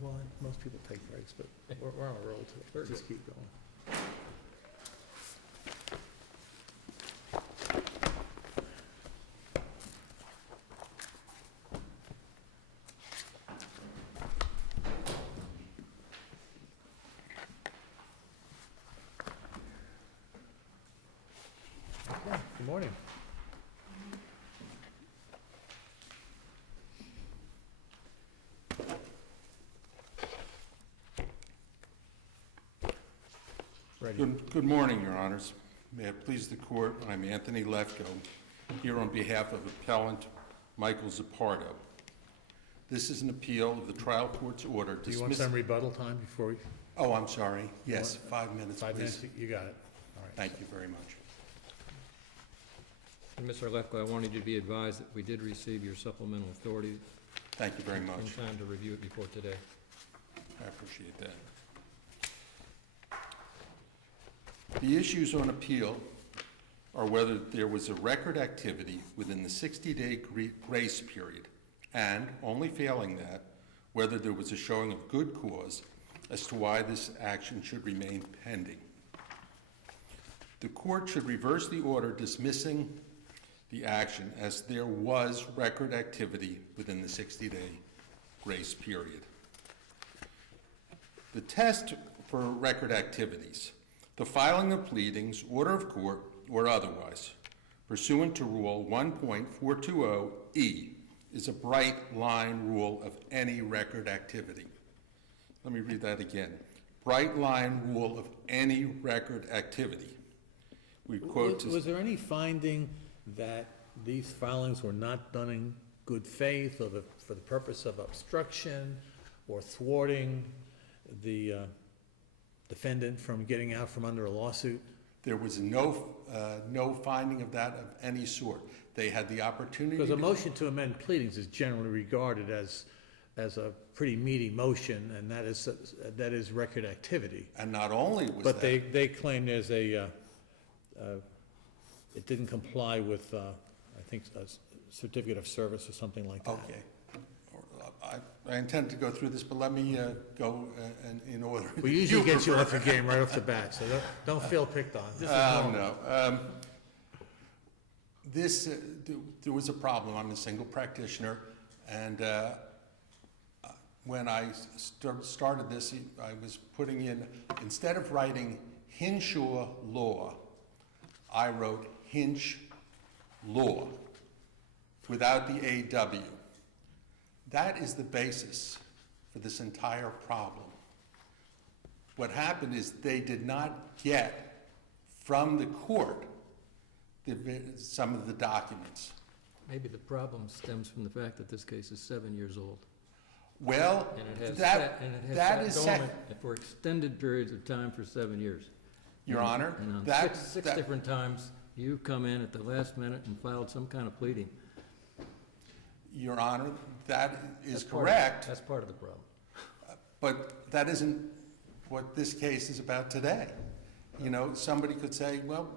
well, most people take breaks, but we're on a roll to just keep going. Okay, good morning. Ready. Good morning, Your Honors. May it please the Court, I'm Anthony Lefko, here on behalf of Appellant Michael Zuppardo. This is an appeal of the trial court's order Do you want some rebuttal time before we? Oh, I'm sorry. Yes, 5 minutes, 5 please. minutes, you got it. All right. Thank you very much. And Mr. Lefko, I wanted you to be advised that we did receive your supplemental authority Thank you very in much. time to review it before today. I appreciate that. The issues on appeal are whether there was a record activity within the 60-day grace period, and, only failing that, whether there was a showing of good cause as to why this action should remain pending. The court should reverse the order dismissing the action as there was record activity within the 60-day grace period. The test for record activities: the filing of pleadings, order of court, or otherwise, pursuant to Rule 1.420E, is a bright line rule of any record activity. Let me read that again. Bright line rule of any record activity. We quote. Was there any finding that these filings were not done in good faith or for the purpose of obstruction or thwarting the defendant from getting out from under a lawsuit? There was no finding of that of any sort. They had the opportunity. Because a motion to amend pleadings is generally regarded as a pretty meaty motion, and that is record activity. And not only was but that. they claim there's it didn't comply with I think a certificate of service or something like that. Okay. I intend to go through this, but let me go in order. We usually get you off your game right off the bat, so don't feel picked on. No. There was a problem. I'm a single practitioner, and when I started this, I was putting in, instead of writing Hinshaw Law, I wrote Hinch Law without the AW. That is the basis for this entire problem. What happened is they did not get from the court some of the documents. Maybe the problem stems from the fact that this case is 7 years old. Well, And it that has is sat dormant for extended periods of time for 7 years. Your Honor, And on that six different times, you come in at the last minute and filed some kind of pleading. Your Honor, that is That's correct. That's part of the problem. But that isn't what this case is about today. You know, somebody could say, well,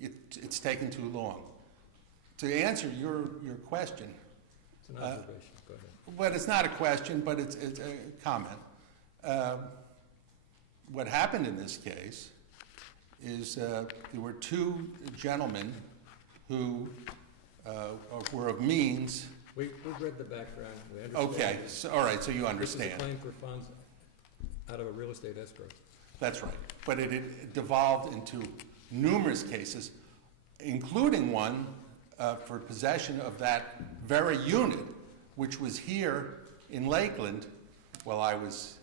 it's taken too long. To answer your question. It's an observation. Go ahead. But it's not a question, but it's a comment. What happened in this case is there were two gentlemen who were of means. We've read the background. We understand. Okay, so, all right, so you understand. This is a claim for funds out of a real estate escrow. That's right. But it devolved into numerous cases, including one for possession of that very unit, which was here in Lakeland while I was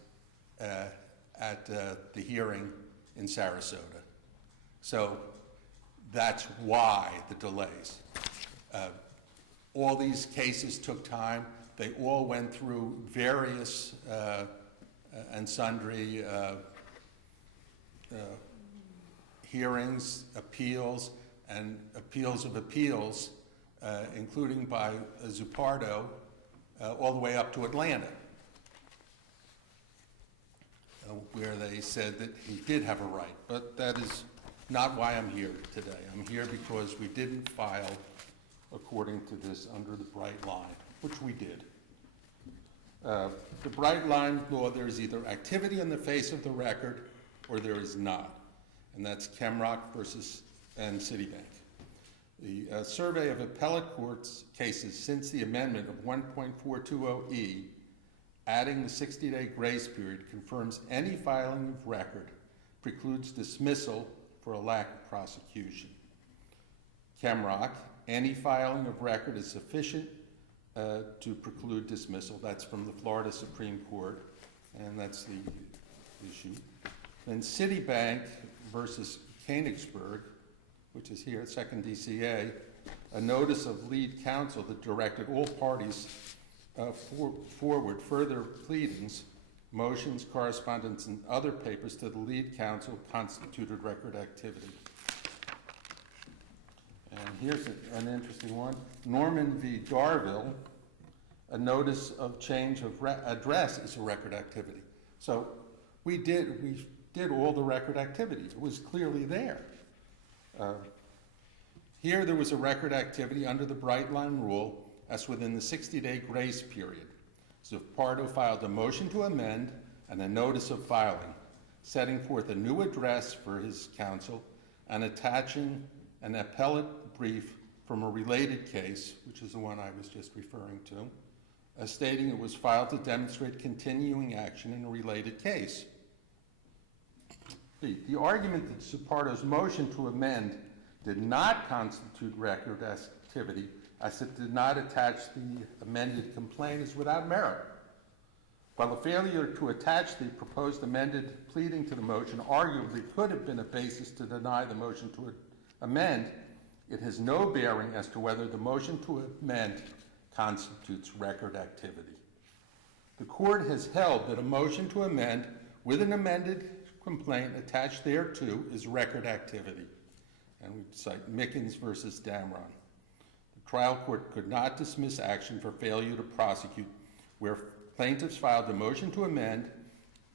at the hearing in Sarasota. So that's why the delays. All these cases took time. They all went through various and sundry hearings, appeals, and appeals of appeals, including by Zuppardo, all the way up to Atlanta, where they said that he did have a right. But that is not why I'm here today. I'm here because we didn't file according to this under the bright line, which we did. The bright line law, there is either activity on the face of the record or there is not. And that's Chemrock versus and Citibank. The survey of appellate courts cases since the amendment of 1.420E, adding the 60-day grace period, confirms any filing of record precludes dismissal for a lack of prosecution. Chemrock, any filing of record is sufficient to preclude dismissal. That's from the Florida Supreme Court, and that's the issue. Then Citibank versus Koenigsberg, which is here, second DCA, a notice of lead counsel that directed all parties forward further pleadings, motions, correspondence, and other papers to the lead counsel constituted record activity. And here's an interesting one. Norman v. Darville, a notice of change of address is a record activity. So we did all the record activity. It was clearly there. Here there was a record activity under the bright line rule as within the 60-day grace period. Zuppardo filed a motion to amend and a notice of filing, setting forth a new address for his counsel and attaching an appellate brief from a related case, which is the one I was just referring to, stating it was filed to demonstrate continuing action in a related case. The argument that Zuppardo's motion to amend did not constitute record activity, as it did not attach the amended complaint, is without merit. While the failure to attach the proposed amended pleading to the motion arguably could have been a basis to deny the motion to amend, it has no bearing as to whether the motion to amend constitutes record activity. The court has held that a motion to amend with an amended complaint attached thereto is record activity. And we cite Mickens versus Damron. The trial court could not dismiss action for failure to prosecute where plaintiffs filed a motion to amend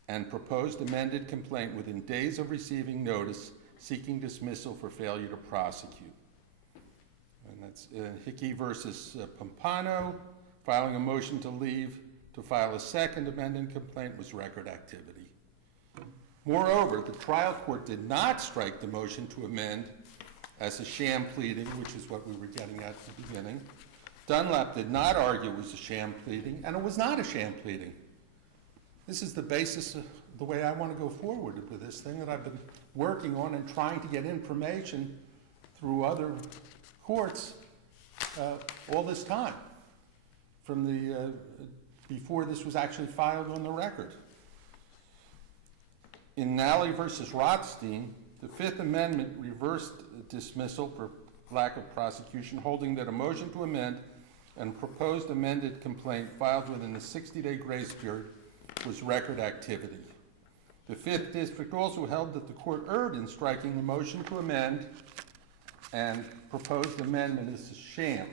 and proposed amended complaint within days of receiving notice seeking dismissal for failure to prosecute. And that's Hickey versus Pompano. Filing a motion to leave to file a second amended complaint was record activity. Moreover, the trial court did not strike the motion to amend as a sham pleading, which is what we were getting at the beginning. Dunlap did not argue it was a sham pleading, and it was not a sham pleading. This is the basis of the way I want to go forward with this thing that I've been working on and trying to get information through other courts all this time, from the before this was actually filed on the record. In Nally versus Rothstein, the Fifth Amendment reversed dismissal for lack of prosecution, holding that a motion to amend and proposed amended complaint filed within the 60-day grace period was record activity. The Fifth District also held that the court erred in striking the motion to amend and proposed amendment as a sham.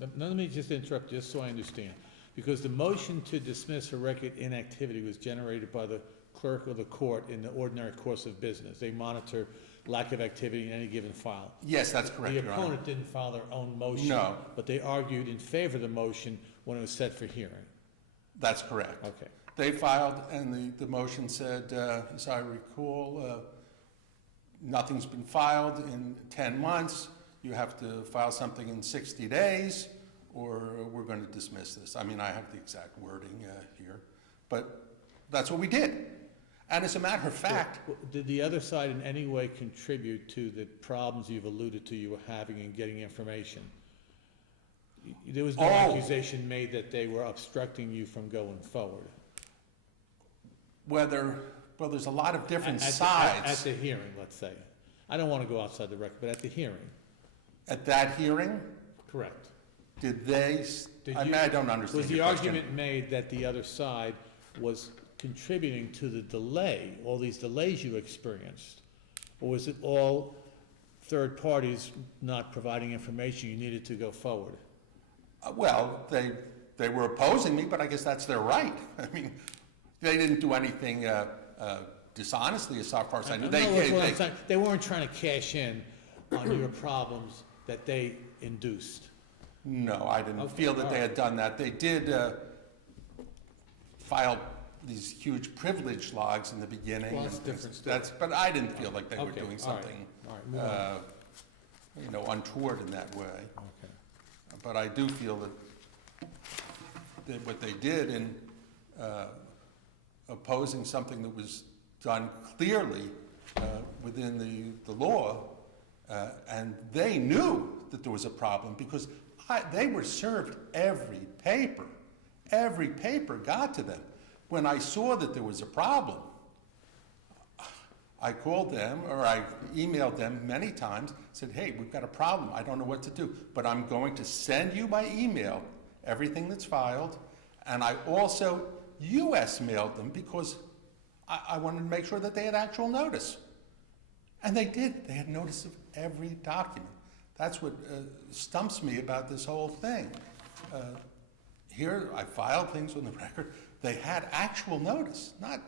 Now, let me just interrupt just so I understand. Because the motion to dismiss for record inactivity was generated by the clerk of the court in the ordinary course of business. They monitor lack of activity in any given file. Yes, that's correct, The Your Honor. opponent didn't file their own motion. No. But they argued in favor of the motion when it was set for hearing. That's correct. Okay. They filed, and the motion said, as I recall, nothing's been filed in 10 months. You have to file something in 60 days, or we're going to dismiss this. I mean, I have the exact wording here. But that's what we did. And as a matter of fact... Did the other side in any way contribute to the problems you've alluded to you were having in getting information? There was no accusation made that they were obstructing you from going forward. Well, there's a lot of different sides. At the hearing, let's say. I don't want to go outside the record, but at the hearing. At that hearing? Correct. Did they... I don't understand Was the argument made that the other side was contributing to the delay, all these delays you experienced? Or was it all third parties not providing information you needed to go forward? Well, they were opposing me, but I guess that's their right. I mean, they didn't do anything dishonestly as far as I know. They weren't trying to cash in on your problems that they induced. No, I didn't feel that they had done that. They did, filed these huge privilege logs in the beginning. Well, that's and different story. But I didn't feel like they were Okay, doing all right, something, all right, move on. untoward in that way. Okay. But I do feel that what they did in opposing something that was done clearly within the law, and they knew that there was a problem because they were served every paper. Every paper got to them. When I saw that there was a problem, I called them, or I emailed them many times, said, hey, we've got a problem, I don't know what to do, but I'm going to send you by email everything that's filed, and I also US mailed them because I wanted to make sure that they had actual notice. And they did, they had notice of every document. That's what stumps me about this whole thing. Here, I filed things on the record, they had actual notice, not,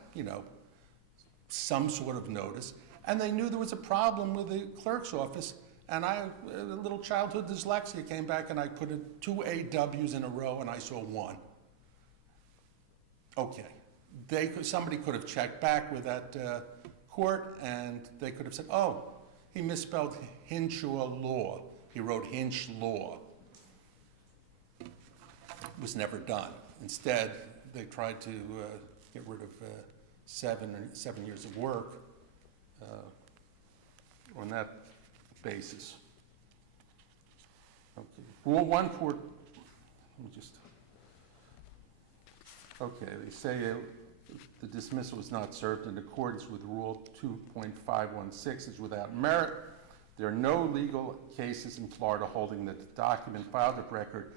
some sort of notice, and they knew there was a problem with the clerk's office, and a little childhood dyslexia came back and I put 2 AWs in a row and I saw 1. Okay, somebody could have checked back with that court and they could have said, oh, he misspelled Hinshaw Law. He wrote Hinch Law. It was never done. Instead, they tried to get rid of 7 years of work on that basis. Okay. Rule 1.4, let me just, okay, they say the dismissal was not served in accordance with Rule 2.516 is without merit. There are no legal cases in Florida holding that the document filed at record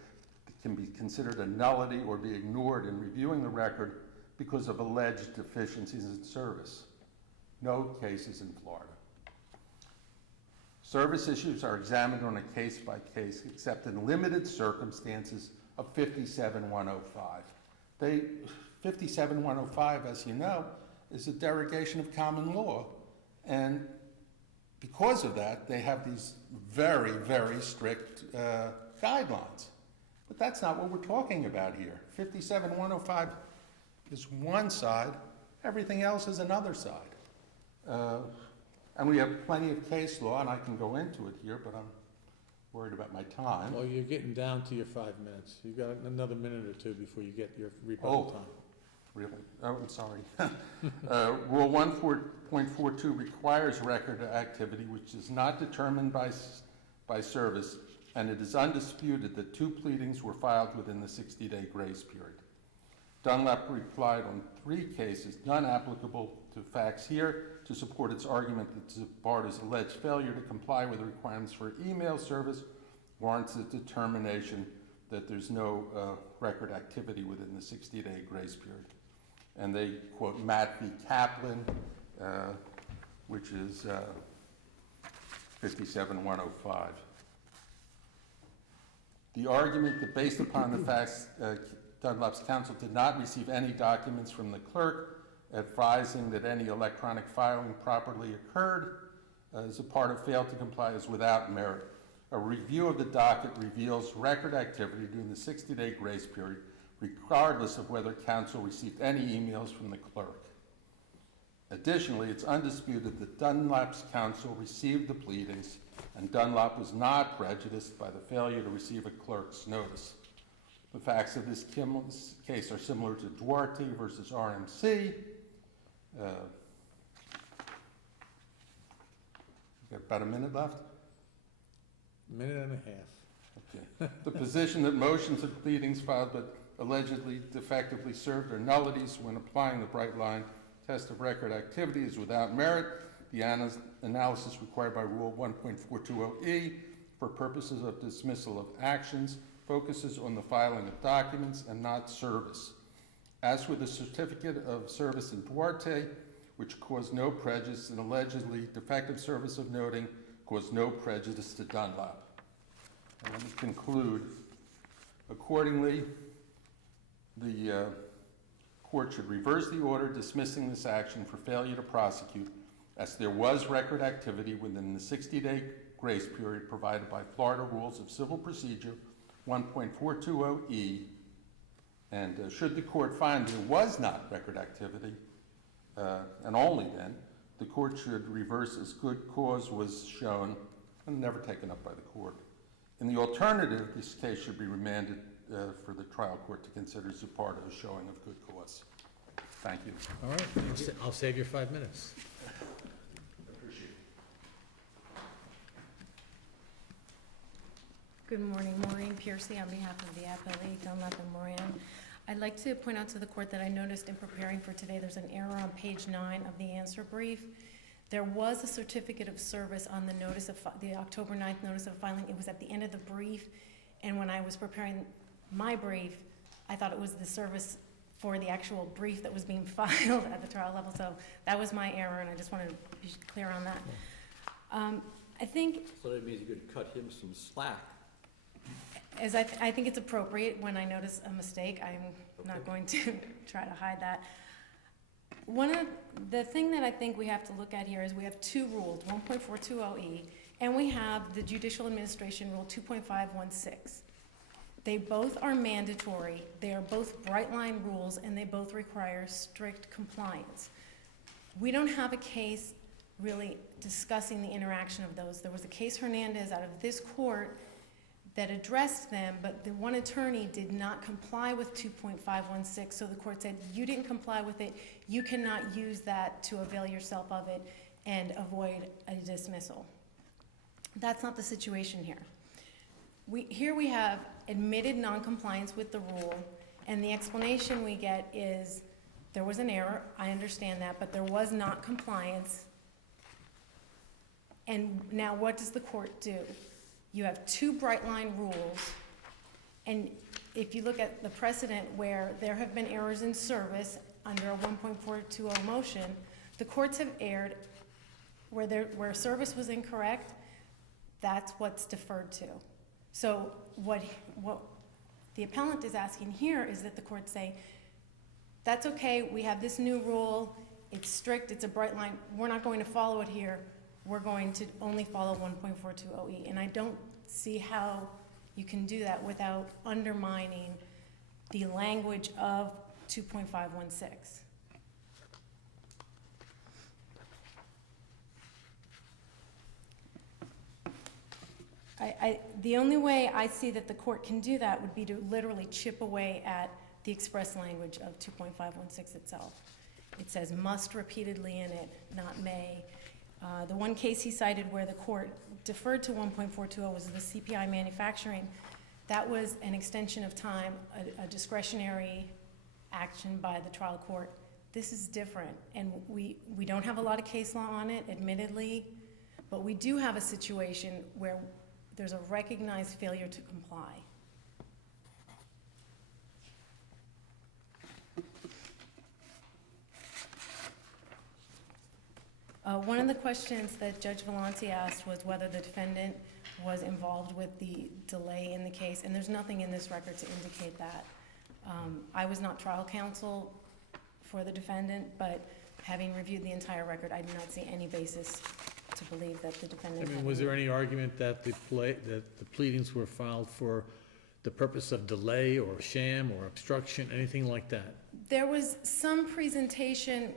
can be considered a nullity or be ignored in reviewing the record because of alleged deficiencies in service. No cases in Florida. Service issues are examined on a case-by-case, except in limited circumstances of 57105. 57105, as you know, is a derogation of common law. And because of that, they have these very, very strict guidelines. But that's not what we're talking about here. 57105 is one side, everything else is another side. And we have plenty of case law, and I can go into it here, but I'm worried about my time. Well, you're getting down to your 5 minutes. You've got another minute or two before you get your rebuttal time. Really? Oh, I'm sorry. Rule 1.42 requires record activity which is not determined by service, and it is undisputed that 2 pleadings were filed within the 60-day grace period. Dunlap replied on 3 cases, none applicable to facts here, to support its argument that Zuppardo's alleged failure to comply with the requirements for email service warrants a determination that there's no record activity within the 60-day grace period. And they quote Matt v. Kaplan, which is 57105. The argument that based upon the facts, Dunlap's counsel did not receive any documents from the clerk advising that any electronic filing properly occurred, Zuppardo failed to comply is without merit. A review of the docket reveals record activity during the 60-day grace period, regardless of whether counsel received any emails from the clerk. Additionally, it's undisputed that Dunlap's counsel received the pleadings, and Dunlap was not prejudiced by the failure to receive a clerk's notice. The facts of this case are similar to Duarte versus RMC. Got about a minute left? Minute and a half. Okay. The position that motions of pleadings filed but allegedly defectively served are nullities when applying the bright line test of record activity is without merit. The analysis required by Rule 1.420E for purposes of dismissal of actions focuses on the filing of documents and not service. As with the certificate of service in Duarte, which caused no prejudice, and allegedly defective service of noting caused no prejudice to Dunlap. And let me conclude. Accordingly, the court should reverse the order dismissing this action for failure to prosecute, as there was record activity within the 60-day grace period provided by Florida Rules of Civil Procedure 1.420E, And should the court find there was not record activity, and only then, the court should reverse as good cause was shown and never taken up by the court. In the alternative, this case should be remanded for the trial court to consider Zuppardo's showing of good cause. Thank you. All right, I'll save your 5 minutes. Appreciate it. Good morning, Maureen Piercy on behalf of the Appellee, Dunlap and Moran. I'd like to point out to the court that I noticed in preparing for today, there's an error on page 9 of the answer brief. There was a certificate of service on the notice of, the October 9th notice of filing. It was at the end of the brief, and when I was preparing my brief, I thought it was the service for the actual brief that was being filed at the trial level, so that was my error, and I just wanted to be clear on that. I think So that means you could cut him some slack. As I think it's appropriate when I notice a mistake, I'm not going to try to hide that. The thing that I think we have to look at here is we have two rules, 1.420E, and we have the Judicial Administration Rule 2.516. They both are mandatory, they are both bright line rules, and they both require strict compliance. We don't have a case really discussing the interaction of those. There was a case Hernandez out of this court that addressed them, but the one attorney did not comply with 2.516, so the court said, you didn't comply with it, you cannot use that to avail yourself of it and avoid a dismissal. That's not the situation here. Here we have admitted noncompliance with the rule, and the explanation we get is there was an error, I understand that, but there was not compliance. And now what does the court do? You have two bright line rules, and if you look at the precedent where there have been errors in service under a 1.420 motion, the courts have erred where service was incorrect, that's what's deferred to. So what the appellant is asking here is that the court say, that's okay, we have this new rule, it's strict, it's a bright line, we're not going to follow it here, we're going to only follow 1.420E. And I don't see how you can do that without undermining the language of 2.516. The only way I see that the court can do that would be to literally chip away at the express language of 2.516 itself. It says must repeatedly in it, not may. The one case he cited where the court deferred to 1.420 was the CPI manufacturing. That was an extension of time, a discretionary action by the trial court. This is different, and we don't have a lot of case law on it, admittedly, but we do have a situation where there's a recognized failure to comply. One of the questions that Judge Valanci asked was whether the defendant was involved with the delay in the case, and there's nothing in this record to indicate that. I was not trial counsel for the defendant, but having reviewed the entire record, I do not see any basis to believe that the defendant had Was there any argument that the pleadings were filed for the purpose of delay or sham or obstruction, anything like that? There was some presentation.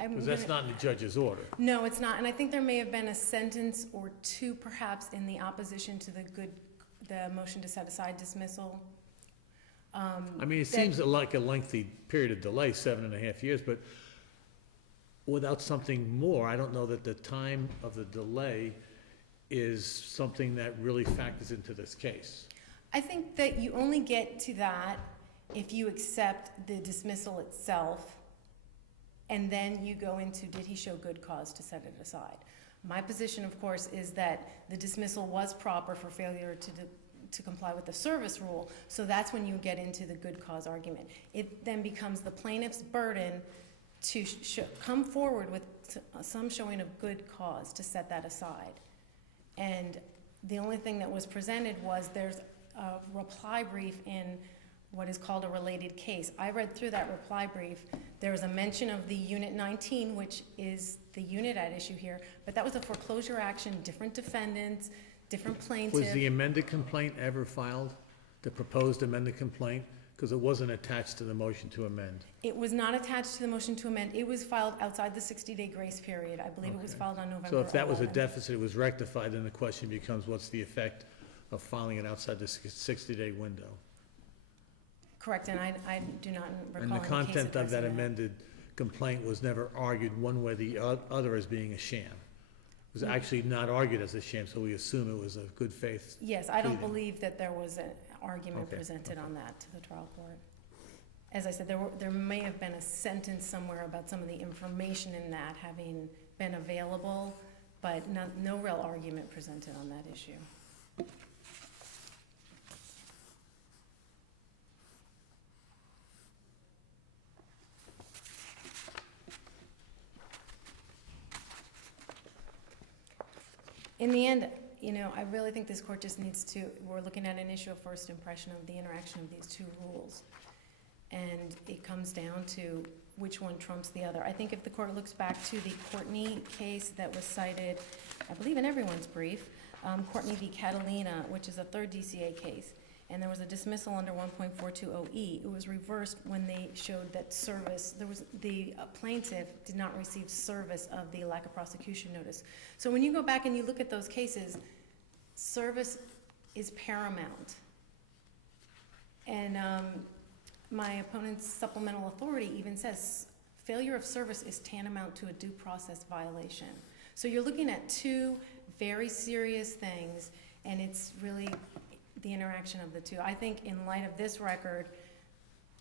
Because that's not in the judge's order. No, it's not, and I think there may have been a sentence or two perhaps in the opposition to the motion to set aside dismissal. I mean, it seems like a lengthy period of delay, 7.5 years, but without something more, I don't know that the time of the delay is something that really factors into this case. I think that you only get to that if you accept the dismissal itself, and then you go into, did he show good cause to set it aside? My position, of course, is that the dismissal was proper for failure to comply with the service rule, so that's when you get into the good cause argument. It then becomes the plaintiff's burden to come forward with some showing of good cause to set that aside. And the only thing that was presented was there's a reply brief in what is called a related case. I read through that reply brief. There was a mention of the Unit 19, which is the unit at issue here, but that was a foreclosure action, different defendants, different plaintiffs. Was the amended complaint ever filed, the proposed amended complaint? Because it wasn't attached to the motion to amend. It was not attached to the motion to amend. It was filed outside the 60-day grace period. I believe it was Okay. filed on November So if that was a 11th. deficit, it was rectified, then the question becomes, what's the effect of filing it outside the 60-day window? Correct, and I do not recall And the any case content of that addressing amended complaint was never argued one way or the other as being a sham. It was actually not argued as a sham, so we assume it was a good faith. Yes, I don't pleading. believe that there was an argument Okay, presented okay. on that to the trial court. As I said, there may have been a sentence somewhere about some of the information in that having been available, but no real argument presented on that issue. In the end, I really think this court just needs to, we're looking at an issue of first impression of the interaction of these two rules. And it comes down to which one trumps the other. I think if the court looks back to the Courtney case that was cited, I believe in everyone's brief, Courtney v. Catalina, which is a third DCA case, and there was a dismissal under 1.420E. It was reversed when they showed that the plaintiff did not receive service of the lack of prosecution notice. So when you go back and you look at those cases, service is paramount. And my opponent's supplemental authority even says failure of service is tantamount to a due process violation. So you're looking at two very serious things, and it's really the interaction of the two. I think in light of this record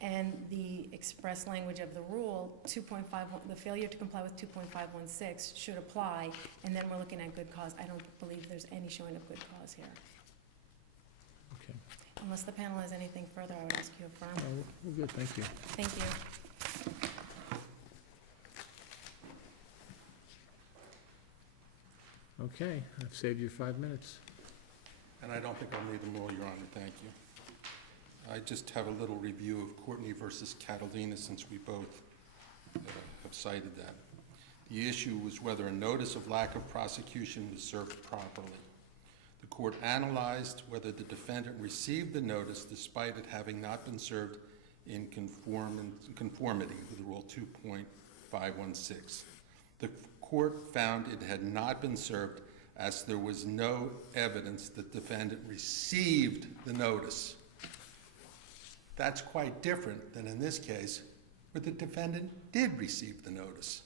and the express language of the rule, the failure to comply with 2.516 should apply, and then we're looking at good cause. I don't believe there's any showing of good cause here. Okay. Unless the panel has anything further, I would ask you to affirm. We're good, thank you. Thank you. Okay, I've saved you 5 minutes. And I don't think I'll need them all, Your Honor, thank you. I just have a little review of Courtney versus Catalina, since we both have cited that. The issue was whether a notice of lack of prosecution was served properly. The court analyzed whether the defendant received the notice despite it having not been served in conformity with Rule 2.516. The court found it had not been served as there was no evidence that the defendant received the notice. That's quite different than in this case, where the defendant did receive the notice.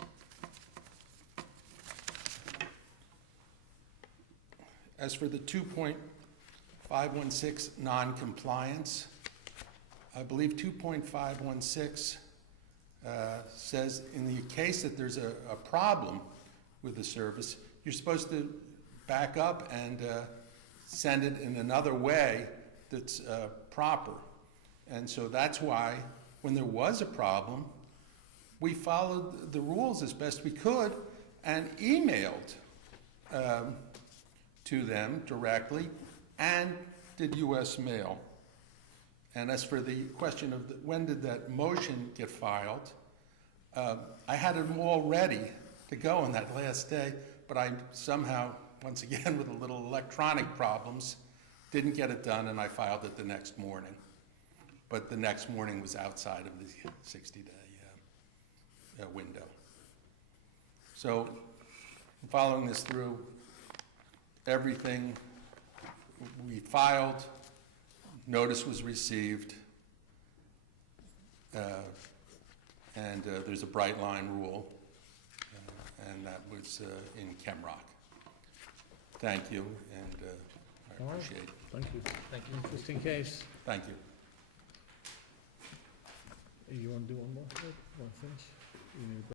As for the 2.516 non-compliance, I believe 2.516 says in the case that there's a problem with the service, you're supposed to back up and send it in another way that's proper. And so that's why, when there was a problem, we followed the rules as best we could and emailed to them directly and did U.S. mail. And as for the question of when did that motion get filed, I had them all ready to go on that last day, but I somehow, once again with a little electronic problems, didn't get it done, and I filed it the next morning. But the next morning was outside of the 60-day window. So following this through, everything we filed, notice was received, and there's a bright line rule, and that was in Chemrock. Thank you, and I All right. appreciate it. Thank you. Thank you. Interesting case. Thank you. You want to do one more? Want to finish? You need a break?